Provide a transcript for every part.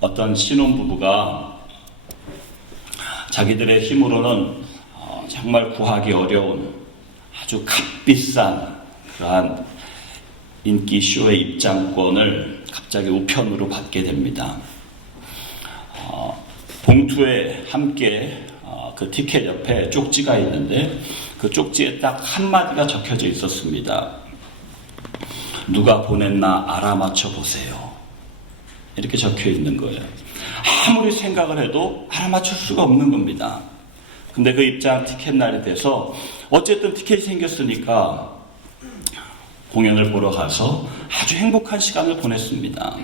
어떤 신혼부부가 자기들의 힘으로는 정말 구하기 어려운 아주 값비싼 그러한 인기 쇼의 입장권을 갑자기 우편으로 받게 됩니다. 봉투에 함께 그 티켓 옆에 쪽지가 있는데 그 쪽지에 딱 한마디가 적혀져 있었습니다. 누가 보냈나 알아맞혀 보세요. 이렇게 적혀 있는 거예요. 아무리 생각을 해도 알아맞힐 수가 없는 겁니다. 근데 그 입장 티켓 날이 돼서 어쨌든 티켓이 생겼으니까 공연을 보러 가서 아주 행복한 시간을 보냈습니다.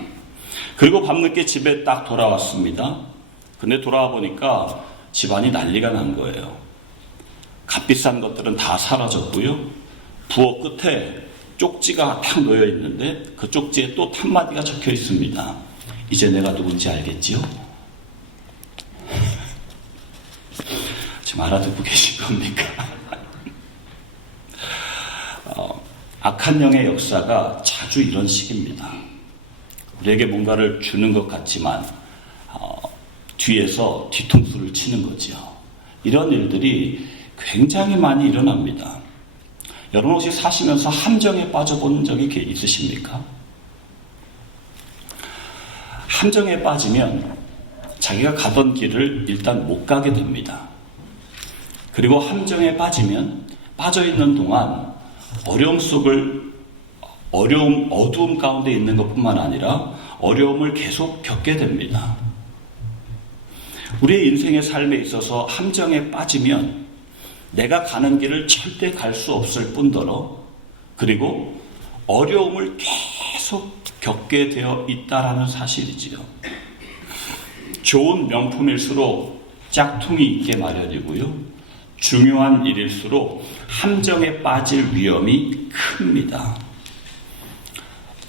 그리고 밤늦게 집에 딱 돌아왔습니다. 근데 돌아와 보니까 집안이 난리가 난 거예요. 값비싼 것들은 다 사라졌고요. 부엌 끝에 쪽지가 탁 놓여 있는데 그 쪽지에 또 한마디가 적혀 있습니다. 이제 내가 누군지 알겠지요? 지금 알아듣고 계신 겁니까? 악한 영의 역사가 자주 이런 식입니다. 우리에게 뭔가를 주는 것 같지만 뒤에서 뒤통수를 치는 거죠. 이런 일들이 굉장히 많이 일어납니다. 여러분 혹시 사시면서 함정에 빠져본 적이 있으십니까? 함정에 빠지면 자기가 가던 길을 일단 못 가게 됩니다. 그리고 함정에 빠지면 빠져있는 동안 어두움 가운데 있는 것뿐만 아니라 어려움을 계속 겪게 됩니다. 우리의 인생의 삶에 있어서 함정에 빠지면 내가 가는 길을 절대 갈 수 없을 뿐더러 그리고 어려움을 계속 겪게 되어 있다라는 사실이지요. 좋은 명품일수록 짝퉁이 있게 마련이고요. 중요한 일일수록 함정에 빠질 위험이 큽니다.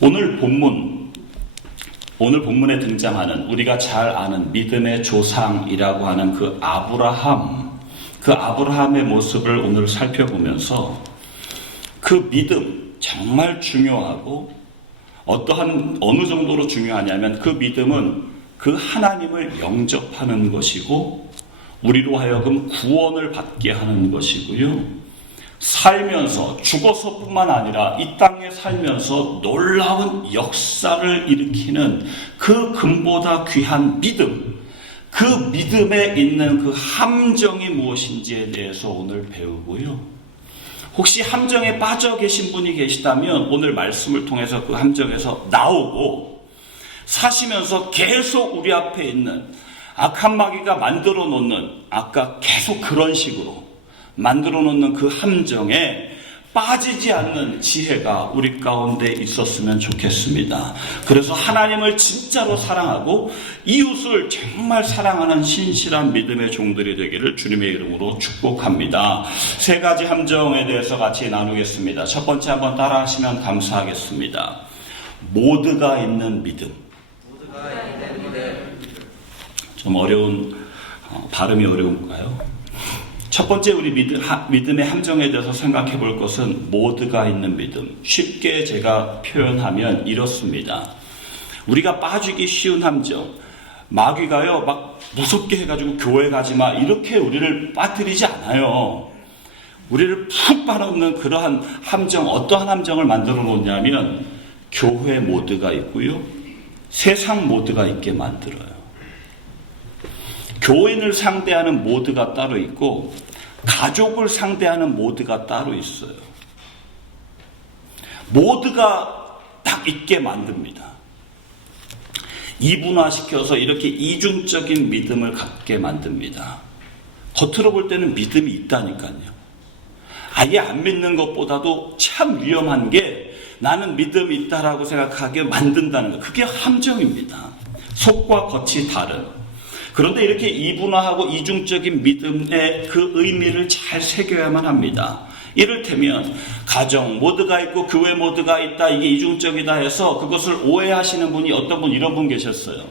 오늘 본문에 등장하는 우리가 잘 아는 믿음의 조상이라고 하는 그 아브라함의 모습을 오늘 살펴보면서 그 믿음 정말 중요하고 어느 정도로 중요하냐면 그 믿음은 그 하나님을 영접하는 것이고 우리로 하여금 구원을 받게 하는 것이고요. 살면서 죽어서뿐만 아니라 이 땅에 살면서 놀라운 역사를 일으키는 그 금보다 귀한 믿음, 그 믿음에 있는 그 함정이 무엇인지에 대해서 오늘 배우고요. 혹시 함정에 빠져 계신 분이 계시다면 오늘 말씀을 통해서 그 함정에서 나오고 사시면서 계속 우리 앞에 있는 악한 마귀가 만들어 놓는 아까 계속 그런 식으로 만들어 놓는 그 함정에 빠지지 않는 지혜가 우리 가운데 있었으면 좋겠습니다. 그래서 하나님을 진짜로 사랑하고 이웃을 정말 사랑하는 신실한 믿음의 종들이 되기를 주님의 이름으로 축복합니다. 세 가지 함정에 대해서 같이 나누겠습니다. 첫 번째 한번 따라 하시면 감사하겠습니다. 모두가 있는 믿음. 좀 발음이 어려운가요? 첫 번째 우리 믿음의 함정에 대해서 생각해 볼 것은 모두가 있는 믿음. 쉽게 제가 표현하면 이렇습니다. 우리가 빠지기 쉬운 함정. 마귀가요 막 무섭게 해가지고 교회 가지 마 이렇게 우리를 빠뜨리지 않아요. 우리를 푹 빠놓는 그러한 함정, 어떠한 함정을 만들어 놓냐면 교회 모두가 있고요. 세상 모두가 있게 만들어요. 교인을 상대하는 모드가 따로 있고 가족을 상대하는 모드가 따로 있어요. 모드가 딱 있게 만듭니다. 이분화시켜서 이렇게 이중적인 믿음을 갖게 만듭니다. 겉으로 볼 때는 믿음이 있다니까요. 아예 안 믿는 것보다도 참 위험한 게 나는 믿음이 있다라고 생각하게 만든다는 것. 그게 함정입니다. 속과 겉이 다른. 그런데 이렇게 이분화하고 이중적인 믿음의 그 의미를 잘 새겨야만 합니다. 이를테면 가정 모두가 있고 교회 모두가 있다, 이게 이중적이다 해서 그것을 오해하시는 분이 어떤 분 이런 분 계셨어요.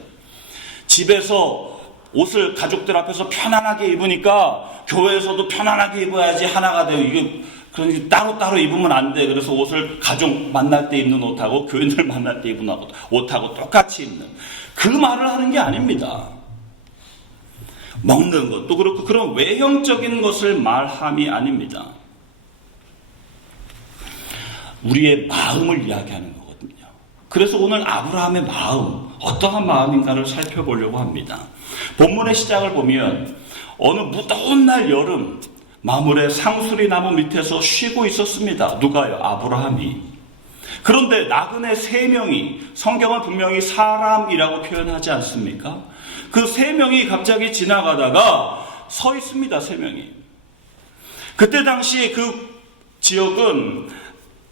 집에서 옷을 가족들 앞에서 편안하게 입으니까 교회에서도 편안하게 입어야지 하나가 돼요. 이게 그러니까 따로따로 입으면 안 돼. 그래서 옷을 가족 만날 때 입는 옷하고 교인들 만날 때 입는 옷하고 똑같이 입는 그 말을 하는 게 아닙니다. 먹는 것도 그렇고 그런 외형적인 것을 말함이 아닙니다. 우리의 마음을 이야기하는 거거든요. 그래서 오늘 아브라함의 마음, 어떠한 마음인가를 살펴보려고 합니다. 본문의 시작을 보면 어느 무더운 날 여름 마물의 상수리 나무 밑에서 쉬고 있었습니다. 누가요? 아브라함이. 그런데 나그네 3명이, 성경은 분명히 사람이라고 표현하지 않습니까? 그 3명이 갑자기 지나가다가 서 있습니다. 3명이. 그때 당시 그 지역은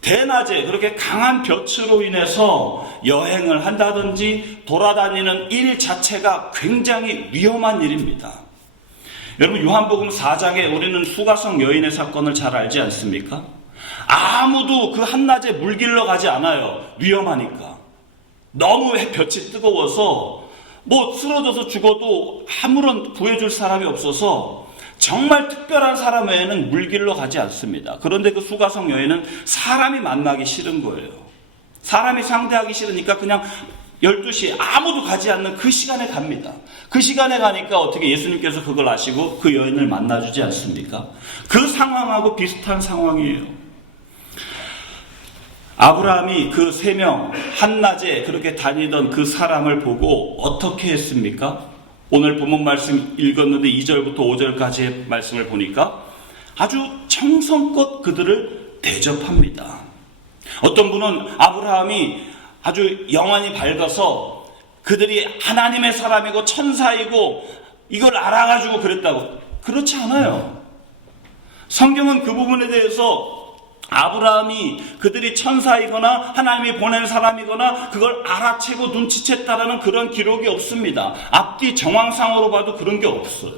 대낮에 그렇게 강한 볕으로 인해서 여행을 한다든지 돌아다니는 일 자체가 굉장히 위험한 일입니다. 여러분 요한복음 4장에 우리는 수가성 여인의 사건을 잘 알지 않습니까? 아무도 그 한낮에 물길러 가지 않아요. 위험하니까. 너무 볕이 뜨거워서 쓰러져서 죽어도 아무런 구해줄 사람이 없어서 정말 특별한 사람 외에는 물길러 가지 않습니다. 그런데 그 수가성 여인은 사람이 만나기 싫은 거예요. 사람이 상대하기 싫으니까 그냥 12시 아무도 가지 않는 그 시간에 갑니다. 그 시간에 가니까 어떻게 예수님께서 그걸 아시고 그 여인을 만나주지 않습니까? 그 상황하고 비슷한 상황이에요. 아브라함이 그 3명 한낮에 그렇게 다니던 그 사람을 보고 어떻게 했습니까? 오늘 본문 말씀 읽었는데 2절부터 5절까지의 말씀을 보니까 아주 정성껏 그들을 대접합니다. 어떤 분은 아브라함이 아주 영안이 밝아서 그들이 하나님의 사람이고 천사이고 이걸 알아가지고 그랬다고. 그렇지 않아요. 성경은 그 부분에 대해서 아브라함이 그들이 천사이거나 하나님이 보낸 사람이거나 그걸 알아채고 눈치챘다라는 그런 기록이 없습니다. 앞뒤 정황상으로 봐도 그런 게 없어요.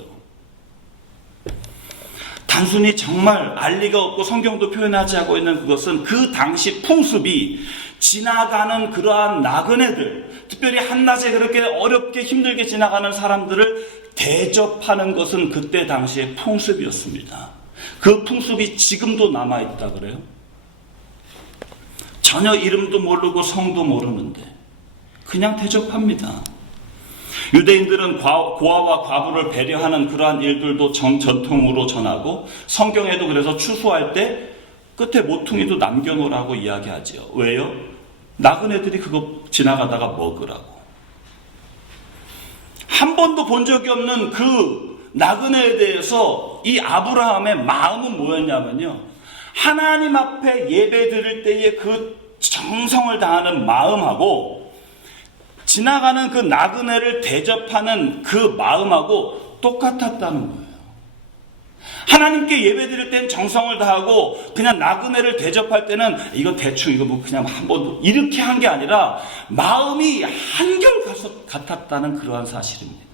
단순히 정말 알 리가 없고 성경도 표현하지 않고 있는 그것은 그 당시 풍습이 지나가는 그러한 나그네들, 특별히 한낮에 그렇게 어렵게 힘들게 지나가는 사람들을 대접하는 것은 그때 당시의 풍습이었습니다. 그 풍습이 지금도 남아있다 그래요? 전혀 이름도 모르고 성도 모르는데 그냥 대접합니다. 유대인들은 고아와 과부를 배려하는 그러한 일들도 전통으로 전하고 성경에도 그래서 추수할 때 끝에 모퉁이도 남겨놓으라고 이야기하죠. 왜요? 나그네들이 그거 지나가다가 먹으라고. 한 번도 본 적이 없는 그 나그네에 대해서 이 아브라함의 마음은 뭐였냐면요. 하나님 앞에 예배 드릴 때의 그 정성을 다하는 마음하고 지나가는 그 나그네를 대접하는 그 마음하고 똑같았다는 거예요. 하나님께 예배 드릴 땐 정성을 다하고 그냥 나그네를 대접할 때는 이거 대충 이거 그냥 한번 이렇게 한 게 아니라 마음이 한결 같았다는 그러한 사실입니다.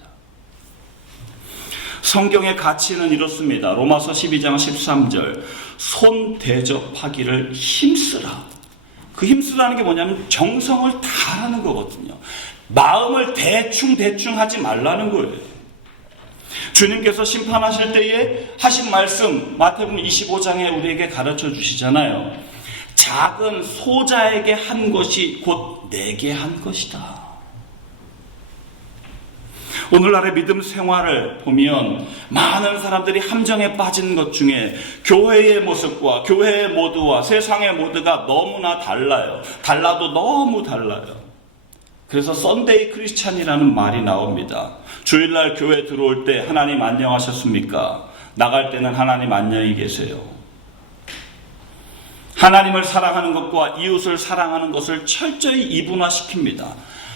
성경의 가치는 이렇습니다. 로마서 12장 13절 손 대접하기를 힘쓰라. 그 힘쓰라는 게 뭐냐면 정성을 다하는 거거든요. 마음을 대충 하지 말라는 거예요. 주님께서 심판하실 때에 하신 말씀 마태복음 25장에 우리에게 가르쳐 주시잖아요. 작은 소자에게 한 것이 곧 내게 한 것이다. 오늘날의 믿음 생활을 보면 많은 사람들이 함정에 빠진 것 중에 교회의 모습과 교회의 모드와 세상의 모드가 너무나 달라요. 달라도 너무 달라요. 그래서 썬데이 크리스찬이라는 말이 나옵니다. 주일날 교회 들어올 때 하나님 안녕하셨습니까? 나갈 때는 하나님 안녕히 계세요. 하나님을 사랑하는 것과 이웃을 사랑하는 것을 철저히 이분화시킵니다.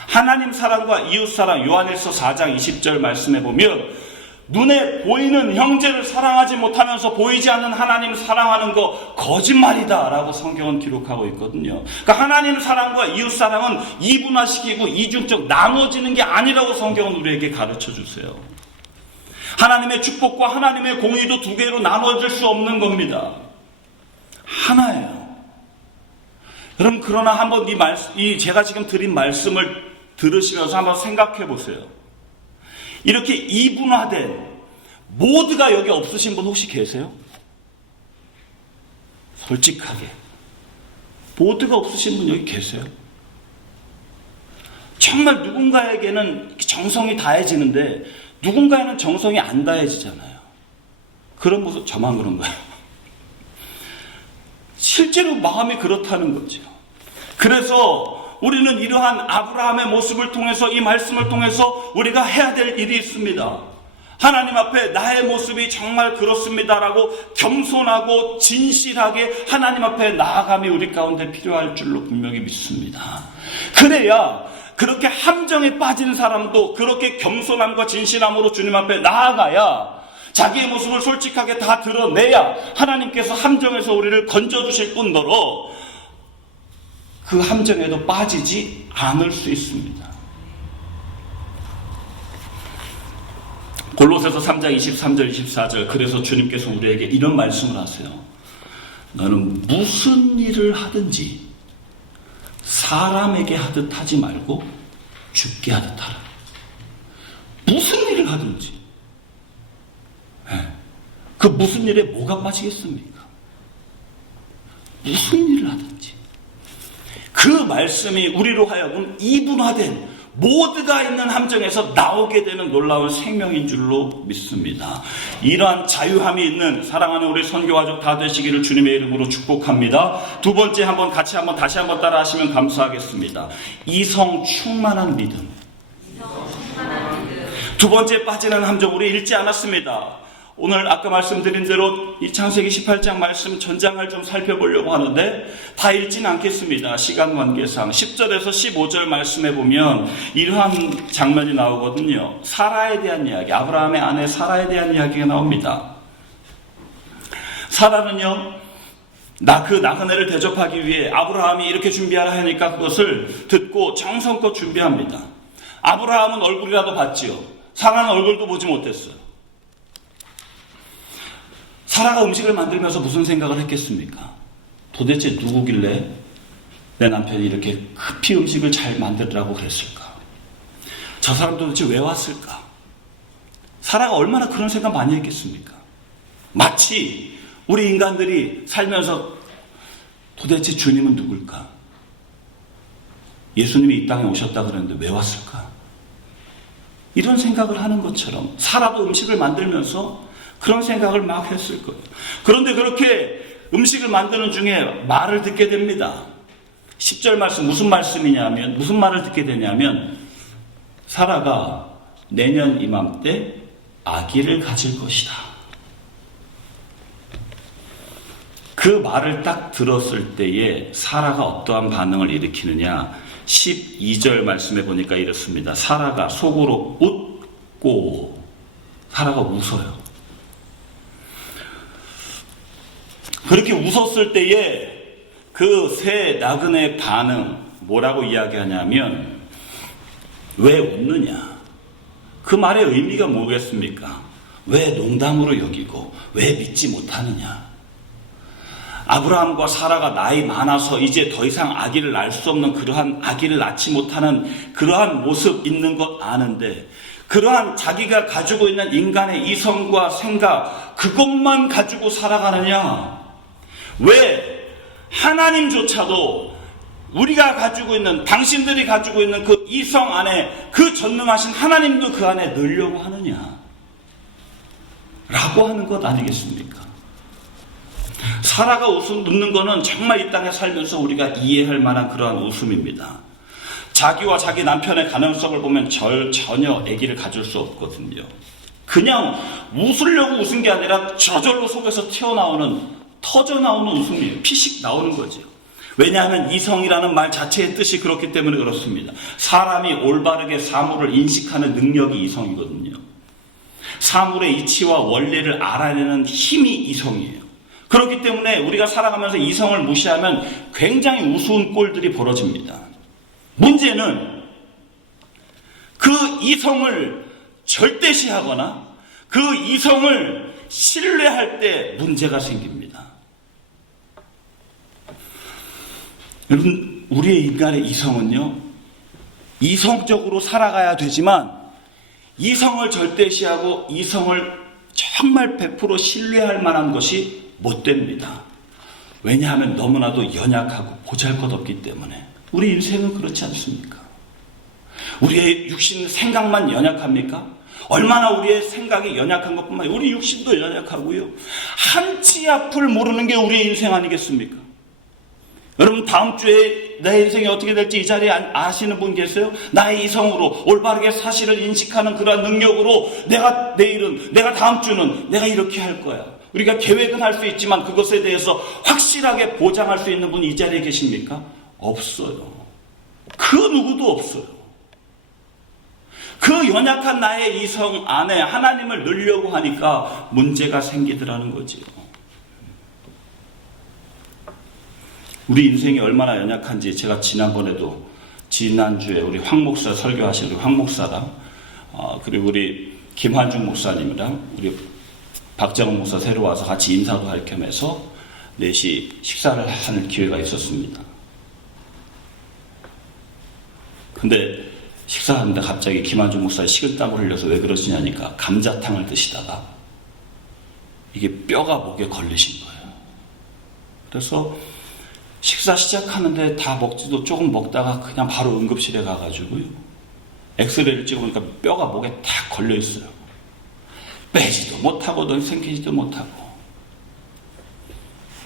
하나님 사랑과 이웃 사랑, 요한일서 4장 20절 말씀에 보면 눈에 보이는 형제를 사랑하지 못하면서 보이지 않는 하나님 사랑하는 거 거짓말이다 라고 성경은 기록하고 있거든요. 그러니까 하나님 사랑과 이웃 사랑은 이분화시키고 이중적 나눠지는 게 아니라고 성경은 우리에게 가르쳐 주세요. 하나님의 축복과 하나님의 공의도 두 개로 나눠질 수 없는 겁니다. 하나예요. 여러분 그러나 한번 제가 지금 드린 말씀을 들으시면서 한번 생각해 보세요. 이렇게 이분화된 모두가 여기 없으신 분 혹시 계세요? 솔직하게. 모두가 없으신 분 여기 계세요? 정말 누군가에게는 정성이 다해지는데 누군가에는 정성이 안 다해지잖아요. 그런 모습, 저만 그런가요? 실제로 마음이 그렇다는 거죠. 그래서 우리는 이러한 아브라함의 모습을 통해서, 이 말씀을 통해서 우리가 해야 될 일이 있습니다. 하나님 앞에 나의 모습이 정말 그렇습니다라고 겸손하고 진실하게 하나님 앞에 나아감이 우리 가운데 필요할 줄로 분명히 믿습니다. 그래야 그렇게 함정에 빠진 사람도 그렇게 겸손함과 진실함으로 주님 앞에 나아가야, 자기의 모습을 솔직하게 다 드러내야 하나님께서 함정에서 우리를 건져주실 뿐더러 그 함정에도 빠지지 않을 수 있습니다. 골로새서 3장 23절 24절, 그래서 주님께서 우리에게 이런 말씀을 하세요. 너는 무슨 일을 하든지 사람에게 하듯 하지 말고 죽게 하듯 하라. 무슨 일을 하든지. 그 무슨 일에 뭐가 빠지겠습니까? 무슨 일을 하든지. 그 말씀이 우리로 하여금 이분화된, 모두가 있는 함정에서 나오게 되는 놀라운 생명인 줄로 믿습니다. 이러한 자유함이 있는 사랑하는 우리 선교가족 다 되시기를 주님의 이름으로 축복합니다. 두 번째, 다시 한번 따라 하시면 감사하겠습니다. 이성 충만한 믿음. 두 번째 빠지는 함정, 우리 읽지 않았습니다. 오늘 아까 말씀드린 대로 이 창세기 18장 말씀 전장을 좀 살펴보려고 하는데 다 읽지는 않겠습니다. 시간 관계상 10절에서 15절 말씀에 보면 이러한 장면이 나오거든요. 사라에 대한 이야기, 아브라함의 아내 사라에 대한 이야기가 나옵니다. 사라는요, 그 나그네를 대접하기 위해 아브라함이 이렇게 준비하라 하니까 그것을 듣고 정성껏 준비합니다. 아브라함은 얼굴이라도 봤지요. 사라는 얼굴도 보지 못했어요. 사라가 음식을 만들면서 무슨 생각을 했겠습니까? 도대체 누구길래 내 남편이 이렇게 급히 음식을 잘 만들라고 그랬을까? 저 사람 도대체 왜 왔을까? 사라가 얼마나 그런 생각 많이 했겠습니까? 마치 우리 인간들이 살면서 도대체 주님은 누굴까? 예수님이 이 땅에 오셨다 그랬는데 왜 왔을까? 이런 생각을 하는 것처럼 사라도 음식을 만들면서 그런 생각을 막 했을 거예요. 그런데 그렇게 음식을 만드는 중에 말을 듣게 됩니다. 10절 말씀, 무슨 말을 듣게 되냐면, 사라가 내년 이맘때 아기를 가질 것이다. 그 말을 딱 들었을 때에 사라가 어떠한 반응을 일으키느냐, 12절 말씀에 보니까 이렇습니다. 사라가 속으로 웃고, 사라가 웃어요. 그렇게 웃었을 때에 그 새 나그네의 반응, 뭐라고 이야기하냐면, 왜 웃느냐? 그 말의 의미가 뭐겠습니까? 왜 농담으로 여기고 왜 믿지 못하느냐? 아브라함과 사라가 나이 많아서 이제 더 이상 아기를 낳을 수 없는, 그러한 아기를 낳지 못하는 그러한 모습 있는 것 아는데, 그러한 자기가 가지고 있는 인간의 이성과 생각, 그것만 가지고 살아가느냐? 왜 하나님조차도 우리가 가지고 있는, 당신들이 가지고 있는 그 이성 안에, 그 전능하신 하나님도 그 안에 넣으려고 하느냐? 라고 하는 것 아니겠습니까? 사라가 웃는 거는 정말 이 땅에 살면서 우리가 이해할 만한 그러한 웃음입니다. 자기와 자기 남편의 가능성을 보면 전혀 아기를 가질 수 없거든요. 그냥 웃으려고 웃은 게 아니라 저절로 속에서 터져 나오는 웃음이에요. 피식 나오는 거죠. 왜냐하면 이성이라는 말 자체의 뜻이 그렇기 때문에 그렇습니다. 사람이 올바르게 사물을 인식하는 능력이 이성이거든요. 사물의 이치와 원리를 알아내는 힘이 이성이에요. 그렇기 때문에 우리가 살아가면서 이성을 무시하면 굉장히 우스운 꼴들이 벌어집니다. 문제는 그 이성을 절대시하거나 그 이성을 신뢰할 때 문제가 생깁니다. 여러분, 우리의 인간의 이성은요, 이성적으로 살아가야 되지만 이성을 절대시하고 이성을 정말 100% 신뢰할 만한 것이 못 됩니다. 왜냐하면 너무나도 연약하고 보잘것없기 때문에. 우리 인생은 그렇지 않습니까? 우리의 육신 생각만 연약합니까? 얼마나 우리의 생각이 연약한 것뿐만 아니라 우리 육신도 연약하고요. 한치 앞을 모르는 게 우리의 인생 아니겠습니까? 여러분, 다음 주에 내 인생이 어떻게 될지 이 자리에 아시는 분 계세요? 나의 이성으로 올바르게 사실을 인식하는 그러한 능력으로 내가 내일은, 내가 다음 주는 내가 이렇게 할 거야. 우리가 계획은 할 수 있지만 그것에 대해서 확실하게 보장할 수 있는 분이 이 자리에 계십니까? 없어요. 그 누구도 없어요. 그 연약한 나의 이성 안에 하나님을 넣으려고 하니까 문제가 생기더라는 거지요. 우리 인생이 얼마나 연약한지 제가 지난주에 우리 황 목사 설교하신 우리 황 목사랑 그리고 우리 김환중 목사님이랑 우리 박정은 목사 새로 와서 같이 인사도 할 겸해서 4시 식사를 하는 기회가 있었습니다. 근데 식사하는데 갑자기 김환중 목사가 식은땀을 흘려서 왜 그러시냐니까 감자탕을 드시다가 이게 뼈가 목에 걸리신 거예요. 그래서 식사 시작하는데 다 먹지도 조금 먹다가 그냥 바로 응급실에 가가지고요. 엑스레이를 찍어보니까 뼈가 목에 탁 걸려 있어요. 빼지도 못하고 생기지도 못하고.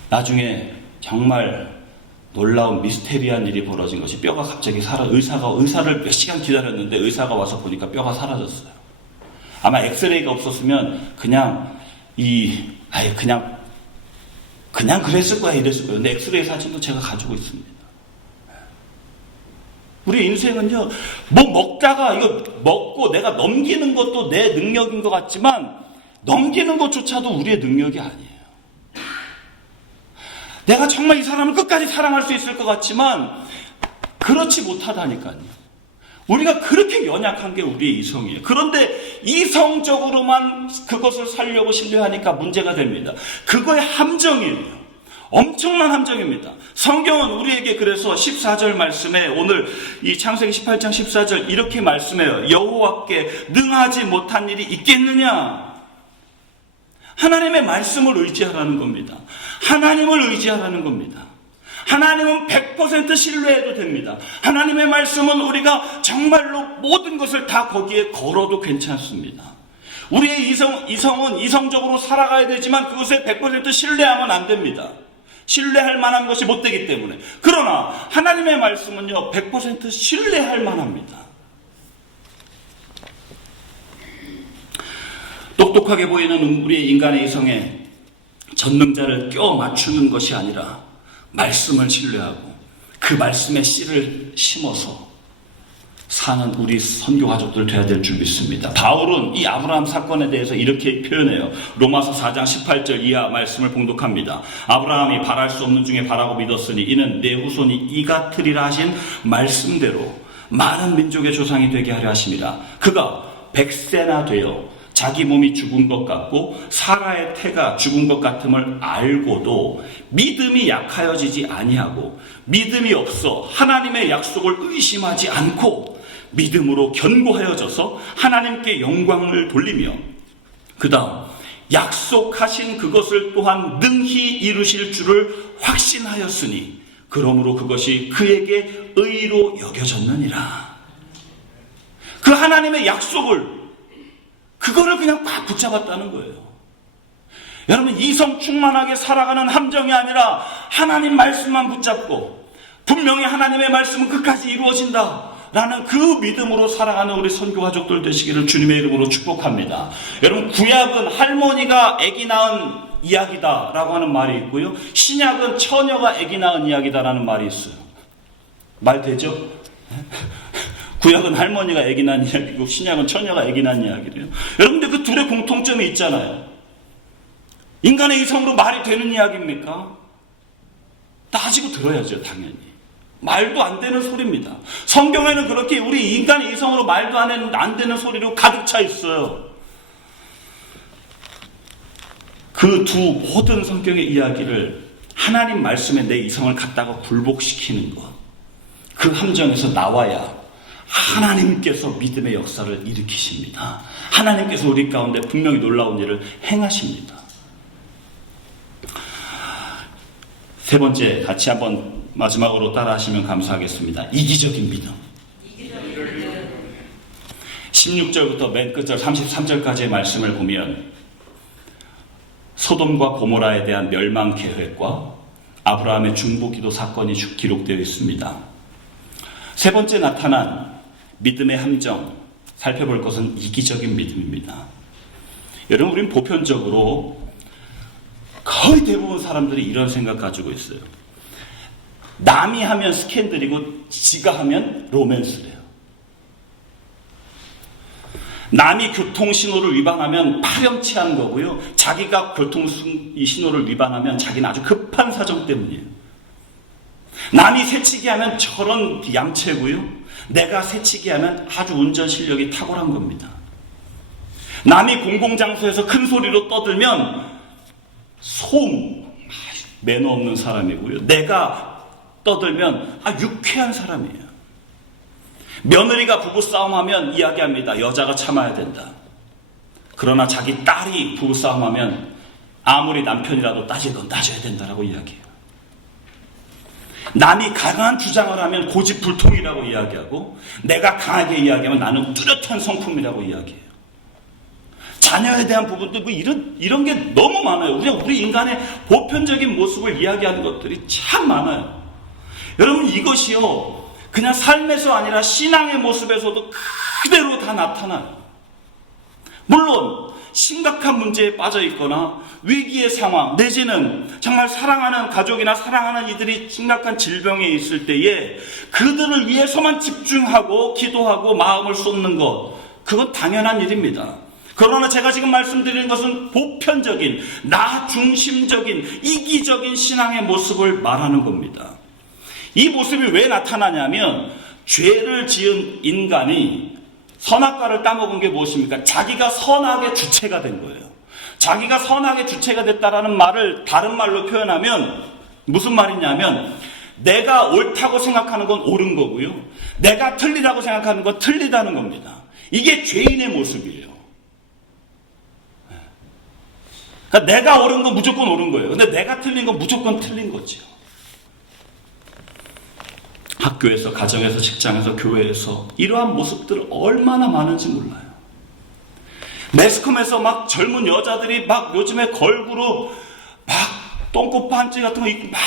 나중에 정말 놀라운 미스테리한 일이 벌어진 것이 뼈가 갑자기 의사를 몇 시간 기다렸는데 의사가 와서 보니까 뼈가 사라졌어요. 아마 엑스레이가 없었으면 그냥 그랬을 거야, 이랬을 거예요. 근데 엑스레이 사진도 제가 가지고 있습니다. 우리 인생은요, 뭐 먹다가 이거 먹고 내가 넘기는 것도 내 능력인 것 같지만 넘기는 것조차도 우리의 능력이 아니에요. 내가 정말 이 사람을 끝까지 사랑할 수 있을 것 같지만 그렇지 못하다니까요. 우리가 그렇게 연약한 게 우리의 이성이에요. 그런데 이성적으로만 그것을 살려고 신뢰하니까 문제가 됩니다. 그거의 함정이에요. 엄청난 함정입니다. 성경은 우리에게 그래서 14절 말씀에 오늘 이 창세기 18장 14절 이렇게 말씀해요. 여호와께 능하지 못한 일이 있겠느냐? 하나님의 말씀을 의지하라는 겁니다. 하나님을 의지하라는 겁니다. 하나님은 100% 신뢰해도 됩니다. 하나님의 말씀은 우리가 정말로 모든 것을 다 거기에 걸어도 괜찮습니다. 우리의 이성은 이성적으로 살아가야 되지만 그것에 100% 신뢰하면 안 됩니다. 신뢰할 만한 것이 못 되기 때문에. 그러나 하나님의 말씀은요 100% 신뢰할 만합니다. 똑똑하게 보이는 우리의 인간의 이성에 전능자를 껴 맞추는 것이 아니라 말씀을 신뢰하고 그 말씀에 씨를 심어서 사는 우리 선교 가족들 되어야 될 줄 믿습니다. 바울은 이 아브라함 사건에 대해서 이렇게 표현해요. 로마서 4장 18절 이하 말씀을 봉독합니다. 아브라함이 바랄 수 없는 중에 바라고 믿었으니 이는 내 후손이 이 같으리라 하신 말씀대로 많은 민족의 조상이 되게 하려 하심이라. 그가 100세나 되어 자기 몸이 죽은 것 같고 사라의 태가 죽은 것 같음을 알고도 믿음이 약하여지지 아니하고 믿음이 없어 하나님의 약속을 의심하지 않고 믿음으로 견고하여져서 하나님께 영광을 돌리며 그 다음 약속하신 그것을 또한 능히 이루실 줄을 확신하였으니 그러므로 그것이 그에게 의로 여겨졌느니라. 그 하나님의 약속을 그거를 그냥 꽉 붙잡았다는 거예요. 여러분 이성 충만하게 살아가는 함정이 아니라 하나님 말씀만 붙잡고 분명히 하나님의 말씀은 끝까지 이루어진다 라는 그 믿음으로 살아가는 우리 선교 가족들 되시기를 주님의 이름으로 축복합니다. 여러분 구약은 할머니가 아기 낳은 이야기다 라고 하는 말이 있고요, 신약은 처녀가 아기 낳은 이야기다 라는 말이 있어요. 말 되죠? 구약은 할머니가 아기 낳은 이야기고 신약은 처녀가 아기 낳은 이야기래요. 여러분들 그 둘의 공통점이 있잖아요. 인간의 이성으로 말이 되는 이야기입니까? 따지고 들어야죠, 당연히. 말도 안 되는 소리입니다. 성경에는 그렇게 우리 인간의 이성으로 말도 안 되는 소리로 가득 차 있어요. 그 두 모든 성경의 이야기를 하나님 말씀에 내 이성을 갖다가 굴복시키는 것, 그 함정에서 나와야 하나님께서 믿음의 역사를 일으키십니다. 하나님께서 우리 가운데 분명히 놀라운 일을 행하십니다. 세 번째, 같이 한번 마지막으로 따라 하시면 감사하겠습니다. 이기적인 믿음. 16절부터 맨 끝절 33절까지의 말씀을 보면 소돔과 고모라에 대한 멸망 계획과 아브라함의 중보기도 사건이 기록되어 있습니다. 세 번째 나타난 믿음의 함정, 살펴볼 것은 이기적인 믿음입니다. 여러분, 우린 보편적으로 거의 대부분 사람들이 이런 생각 가지고 있어요. 남이 하면 스캔들이고 지가 하면 로맨스래요. 남이 교통신호를 위반하면 파렴치한 거고요. 자기가 교통신호를 위반하면 자기는 아주 급한 사정 때문이에요. 남이 새치기 하면 저런 얌체고요. 내가 새치기 하면 아주 운전 실력이 탁월한 겁니다. 남이 공공장소에서 큰 소리로 떠들면 매너 없는 사람이고요. 내가 떠들면 유쾌한 사람이에요. 며느리가 부부싸움하면 이야기합니다. 여자가 참아야 된다. 그러나 자기 딸이 부부싸움하면 아무리 남편이라도 따질 건 따져야 된다라고 이야기해요. 남이 강한 주장을 하면 고집불통이라고 이야기하고, 내가 강하게 이야기하면 나는 뚜렷한 성품이라고 이야기해요. 자녀에 대한 부분도 이런 게 너무 많아요. 우리 인간의 보편적인 모습을 이야기하는 것들이 참 많아요. 여러분, 이것이요, 그냥 삶에서 아니라 신앙의 모습에서도 그대로 다 나타나요. 물론 심각한 문제에 빠져 있거나 위기의 상황, 내지는 정말 사랑하는 가족이나 사랑하는 이들이 심각한 질병에 있을 때에 그들을 위해서만 집중하고 기도하고 마음을 쏟는 것, 그건 당연한 일입니다. 그러나 제가 지금 말씀드리는 것은 보편적인, 나 중심적인, 이기적인 신앙의 모습을 말하는 겁니다. 이 모습이 왜 나타나냐면, 죄를 지은 인간이 선악과를 따먹은 게 무엇입니까? 자기가 선악의 주체가 된 거예요. 자기가 선악의 주체가 됐다라는 말을 다른 말로 표현하면 무슨 말이냐면, 내가 옳다고 생각하는 건 옳은 거고요, 내가 틀리다고 생각하는 건 틀리다는 겁니다. 이게 죄인의 모습이에요. 그러니까 내가 옳은 건 무조건 옳은 거예요. 근데 내가 틀린 건 무조건 틀린 거죠. 학교에서, 가정에서, 직장에서, 교회에서 이러한 모습들 얼마나 많은지 몰라요. 매스컴에서 막 젊은 여자들이 막 요즘에 걸그룹 막 똥꼬 반지 같은 거 입고 막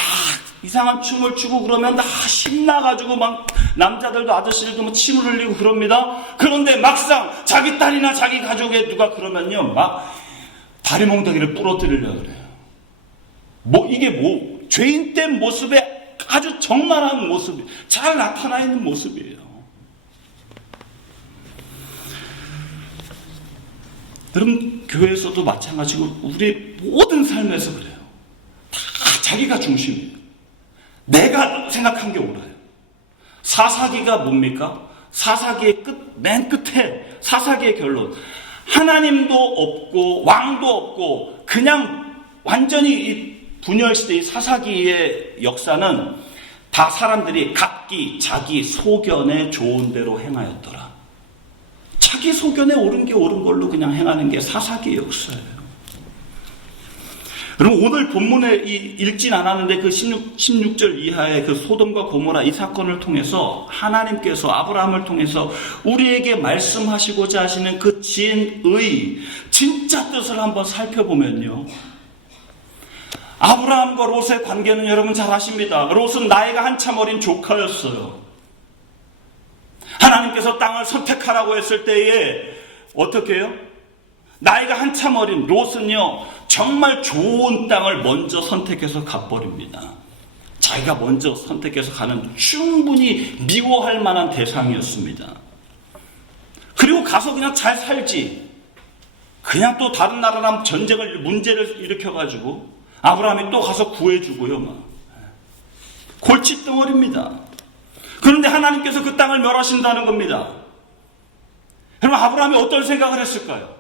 이상한 춤을 추고 그러면 다 신나가지고 막 남자들도 아저씨들도 뭐 침을 흘리고 그럽니다. 그런데 막상 자기 딸이나 자기 가족에 누가 그러면요, 막 다리 몽둥이를 부러뜨리려고 그래요. 이게 죄인된 모습에 아주 적나라한 모습이 잘 나타나 있는 모습이에요. 여러분, 교회에서도 마찬가지고 우리 모든 삶에서 그래요. 다 자기가 중심이에요. 내가 생각한 게 옳아요. 사사기가 뭡니까? 사사기의 맨 끝에 사사기의 결론. 하나님도 없고 왕도 없고 그냥 완전히 이 분열시대의 사사기의 역사는 다 사람들이 각기 자기 소견에 좋은 대로 행하였더라. 자기 소견에 옳은 게 옳은 걸로 그냥 행하는 게 사사기의 역사예요. 여러분, 오늘 본문에 읽진 않았는데 그 16절 이하의 그 소돔과 고모라 이 사건을 통해서 하나님께서 아브라함을 통해서 우리에게 말씀하시고자 하시는 그 진의 진짜 뜻을 한번 살펴보면요, 아브라함과 롯의 관계는 여러분 잘 아십니다. 롯은 나이가 한참 어린 조카였어요. 하나님께서 땅을 선택하라고 했을 때에 어떻게 해요? 나이가 한참 어린 롯은요, 정말 좋은 땅을 먼저 선택해서 가버립니다. 자기가 먼저 선택해서 가는 충분히 미워할 만한 대상이었습니다. 그리고 가서 그냥 잘 살지. 그냥 또 다른 나라랑 문제를 일으켜가지고 아브라함이 또 가서 구해주고요, 막. 골칫덩어리입니다. 그런데 하나님께서 그 땅을 멸하신다는 겁니다. 그럼 아브라함이 어떤 생각을 했을까요?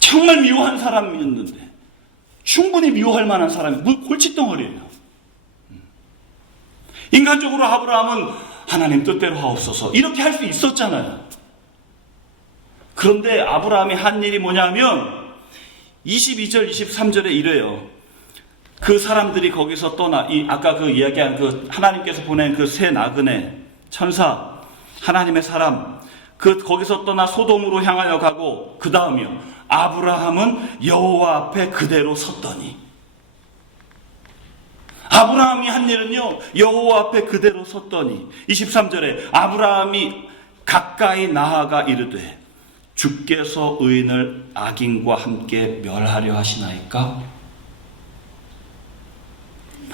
정말 미워한 사람이었는데, 충분히 미워할 만한 사람이 골칫덩어리예요. 인간적으로 아브라함은 하나님 뜻대로 하옵소서 이렇게 할 수 있었잖아요. 그런데 아브라함이 한 일이 뭐냐면, 22절, 23절에 이래요. 그 사람들이 거기서 떠나, 아까 그 이야기한 그 하나님께서 보낸 그 새 나그네, 천사, 하나님의 사람, 거기서 떠나 소돔으로 향하여 가고, 그 다음이요. 아브라함은 여호와 앞에 그대로 섰더니. 아브라함이 한 일은요, 여호와 앞에 그대로 섰더니, 23절에 아브라함이 가까이 나아가 이르되, 주께서 의인을 악인과 함께 멸하려 하시나이까?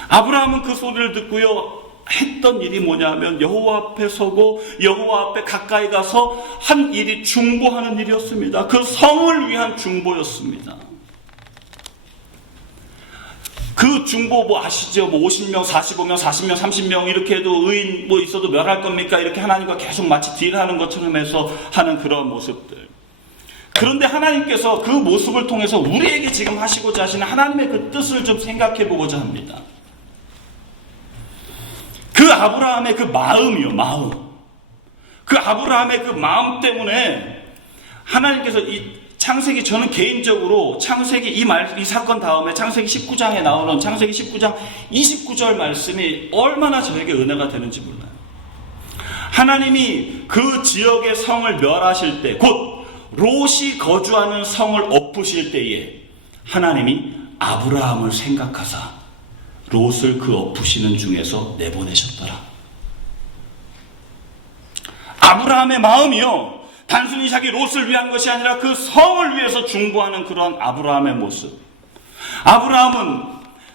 아브라함은 그 소리를 듣고요, 했던 일이 뭐냐면 여호와 앞에 서고 여호와 앞에 가까이 가서 한 일이 중보하는 일이었습니다. 그 성을 위한 중보였습니다. 그 중보 아시죠? 50명, 45명, 40명, 30명 이렇게 해도 의인 있어도 멸할 겁니까? 이렇게 하나님과 계속 마치 딜하는 것처럼 해서 하는 그런 모습들. 그런데 하나님께서 그 모습을 통해서 우리에게 지금 하시고자 하시는 하나님의 그 뜻을 좀 생각해 보고자 합니다. 그 아브라함의 그 마음이요, 마음. 그 아브라함의 그 마음 때문에 하나님께서 이 창세기, 저는 개인적으로 창세기 이 사건 다음에 창세기 19장에 나오는 창세기 19장 29절 말씀이 얼마나 저에게 은혜가 되는지 몰라요. 하나님이 그 지역의 성을 멸하실 때, 곧 롯이 거주하는 성을 엎으실 때에 하나님이 아브라함을 생각하사 롯을 그 엎으시는 중에서 내보내셨더라. 아브라함의 마음이요, 단순히 자기 롯을 위한 것이 아니라 그 성을 위해서 중보하는 그런 아브라함의 모습. 아브라함은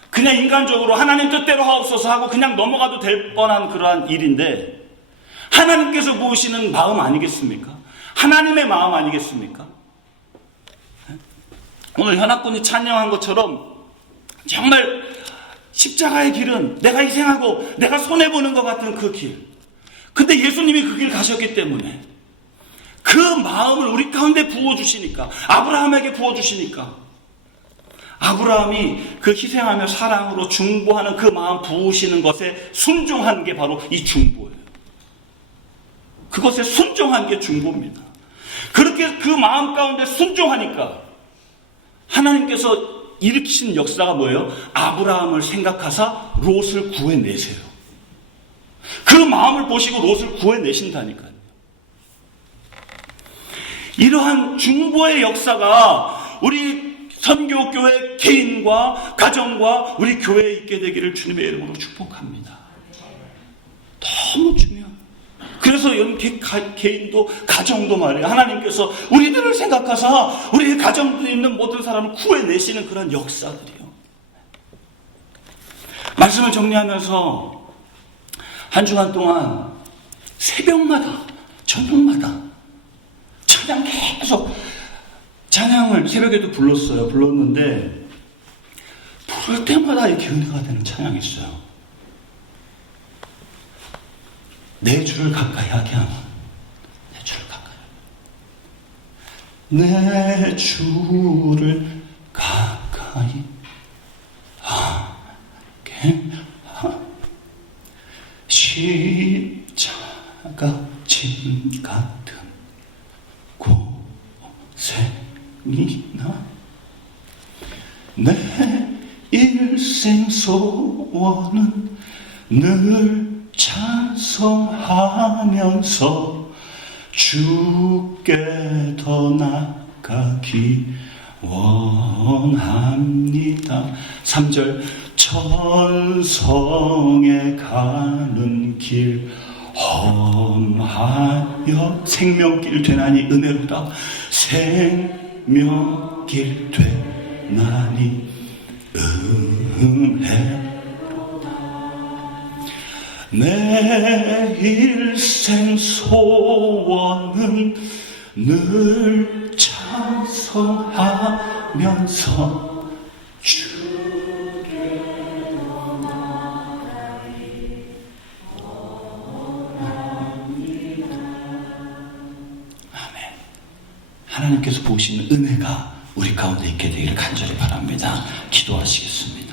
그냥 인간적으로 하나님 뜻대로 하옵소서 하고 그냥 넘어가도 될 뻔한 그러한 일인데, 하나님께서 보시는 마음 아니겠습니까? 하나님의 마음 아니겠습니까? 오늘 현악군이 찬양한 것처럼 정말 십자가의 길은 내가 희생하고 내가 손해보는 것 같은 그 길. 근데 예수님이 그 길 가셨기 때문에 그 마음을 우리 가운데 부어주시니까, 아브라함에게 부어주시니까, 아브라함이 그 희생하며 사랑으로 중보하는 그 마음 부으시는 것에 순종한 게 바로 이 중보예요. 그것에 순종한 게 중보입니다. 그렇게 그 마음 가운데 순종하니까 하나님께서 일으키신 역사가 뭐예요? 아브라함을 생각하사 롯을 구해내세요. 그 마음을 보시고 롯을 구해내신다니까요. 이러한 중보의 역사가 우리 선교교회 개인과 가정과 우리 교회에 있게 되기를 주님의 이름으로 축복합니다. 너무 중요합니다. 그래서 여러분 개인도 가정도 말이에요. 하나님께서 우리들을 생각하사 우리의 가정들에 있는 모든 사람을 구해내시는 그런 역사들이요. 말씀을 정리하면서 한 주간 동안 새벽마다 저녁마다 찬양 계속 찬양을 새벽에도 불렀는데 부를 때마다 이렇게 은혜가 되는 찬양이 있어요. 내 주를 가까이 하게 하면, 내 주를 가까이 내 주를 가까이 하게 하면 십자가 짐 같은 고생이나 내 일생 소원은 늘 찬송하면서 주께 더 나가기 원합니다. 3절 천성에 가는 길 험하여 생명길 되나니 은혜로다. 생명길 되나니 은혜로다. 내 일생 소원은 늘 찬송하면서 주를 아멘. 하나님께서 보시는 은혜가 우리 가운데 있게 되기를 간절히 바랍니다. 기도하시겠습니다.